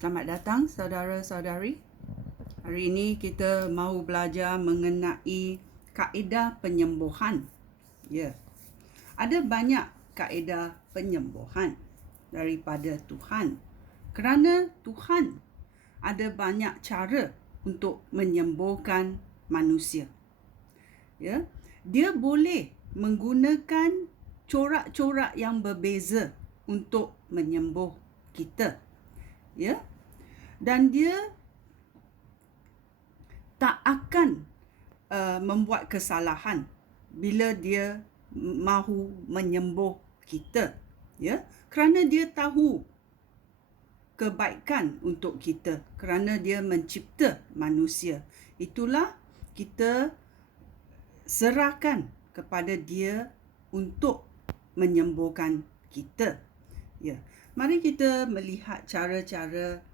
Selamat datang saudara-saudari. Hari ini kita mahu belajar mengenai kaedah penyembuhan. Ya. Ada banyak kaedah penyembuhan daripada Tuhan. Kerana Tuhan ada banyak cara untuk menyembuhkan manusia. Ya. Dia boleh menggunakan corak-corak yang berbeza untuk menyembuh kita. Ya. Dan dia tak akan membuat kesalahan bila dia mahu menyembuh kita, ya, kerana dia tahu kebaikan untuk kita, kerana dia mencipta manusia. Itulah kita serahkan kepada dia untuk menyembuhkan kita. Ya, mari kita melihat cara-cara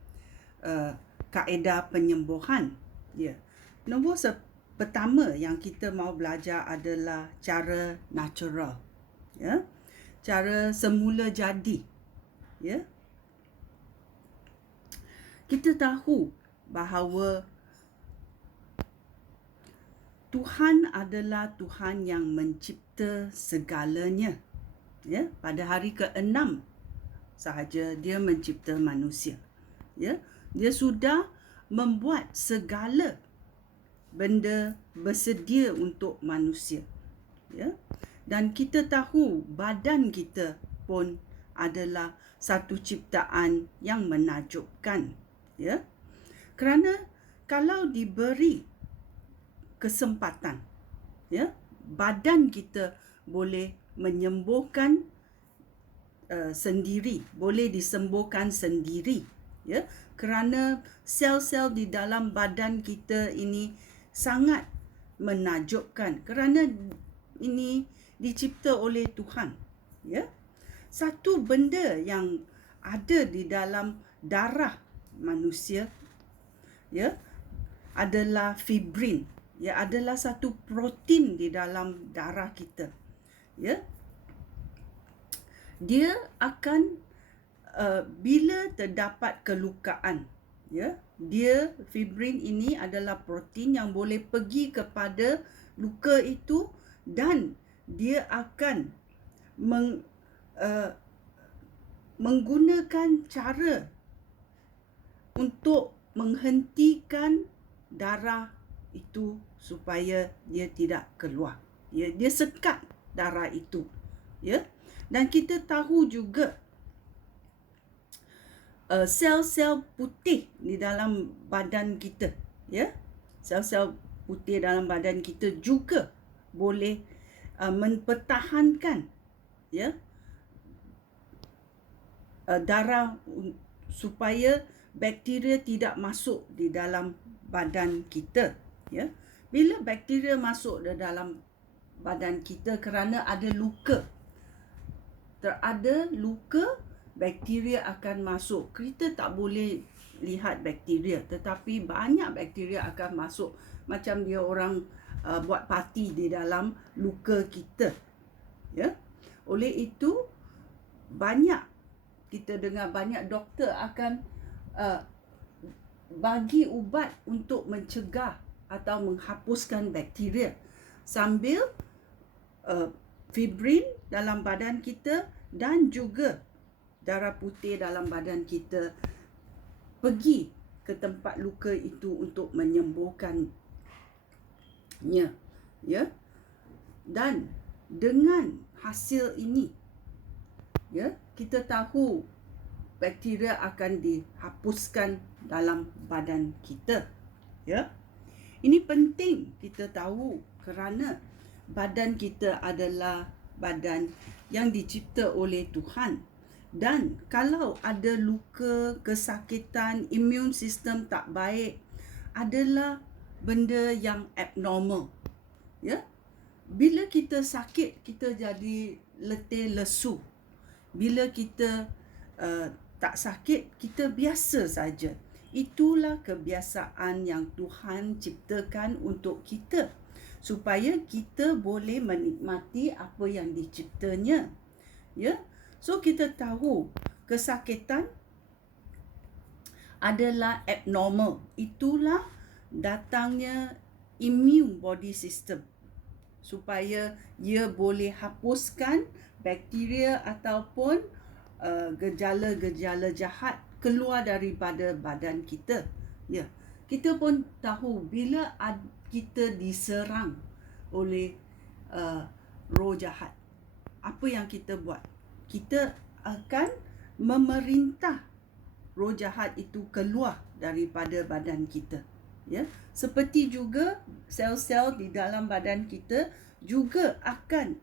kaedah penyembuhan. Ya. Pertama yang kita mau belajar adalah cara natural. Ya. Cara semula jadi. Ya. Kita tahu bahawa Tuhan adalah Tuhan yang mencipta segalanya. Ya, pada hari ke-6 sahaja dia mencipta manusia. Ya, dia sudah membuat segala benda bersedia untuk manusia. Ya, dan kita tahu badan kita pun adalah satu ciptaan yang menakjubkan. Ya, kerana kalau diberi kesempatan, ya, badan kita boleh menyembuhkan sendiri, boleh disembuhkan sendiri, ya, kerana sel-sel di dalam badan kita ini sangat menakjubkan, kerana ini dicipta oleh Tuhan. Ya, satu benda yang ada di dalam darah manusia, ya, adalah fibrin. Ya, adalah satu protein di dalam darah kita. Ya, dia akan bila terdapat kelukaan, ya, dia fibrin ini adalah protein yang boleh pergi kepada luka itu dan dia akan menggunakan cara untuk menghentikan darah itu supaya dia tidak keluar. Ya, dia sekat darah itu. Ya. Dan kita tahu juga sel-sel putih di dalam badan kita, ya, sel-sel putih dalam badan kita juga boleh mempertahankan, ya, darah supaya bakteria tidak masuk di dalam badan kita. Ya, bila bakteria masuk di dalam badan kita kerana ada luka, bakteria akan masuk. Kita tak boleh lihat bakteria, tetapi banyak bakteria akan masuk, macam dia orang buat parti di dalam luka kita. Ya, oleh itu kita dengar banyak doktor akan bagi ubat untuk mencegah atau menghapuskan bakteria, sambil fibrin dalam badan kita dan juga darah putih dalam badan kita pergi ke tempat luka itu untuk menyembuhkannya. Ya, dan dengan hasil ini, ya, kita tahu bakteria akan dihapuskan dalam badan kita. Ya, ini penting kita tahu kerana badan kita adalah badan yang dicipta oleh Tuhan. Dan kalau ada luka, kesakitan, imun sistem tak baik, adalah benda yang abnormal. Ya, bila kita sakit, kita jadi letih lesu. Bila kita tak sakit, kita biasa saja. Itulah kebiasaan yang Tuhan ciptakan untuk kita, supaya kita boleh menikmati apa yang diciptanya. Ya, so kita tahu kesakitan adalah abnormal. Itulah datangnya immune body system, supaya ia boleh hapuskan bakteria ataupun gejala-gejala jahat keluar daripada badan kita. Ya, kita pun tahu bila kita diserang oleh roh jahat, apa yang kita buat? Kita akan memerintah roh jahat itu keluar daripada badan kita. Ya, seperti juga sel-sel di dalam badan kita juga akan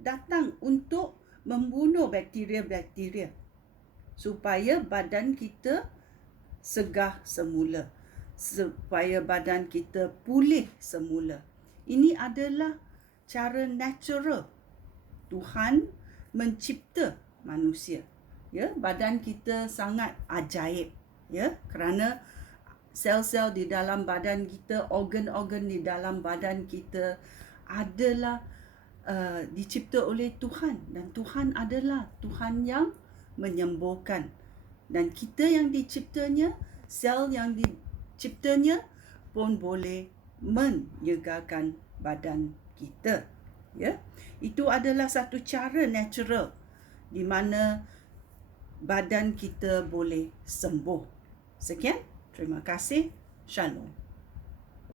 datang untuk membunuh bakteria-bakteria supaya badan kita segah semula, supaya badan kita pulih semula. Ini adalah cara natural Tuhan mencipta manusia. Ya, badan kita sangat ajaib, ya, kerana sel-sel di dalam badan kita, organ-organ di dalam badan kita adalah dicipta oleh Tuhan, dan Tuhan adalah Tuhan yang menyembuhkan. Dan kita yang diciptanya, sel yang diciptanya pun boleh menyegarkan badan kita. Ya, itu adalah satu cara natural di mana badan kita boleh sembuh. Sekian, terima kasih. Shalom.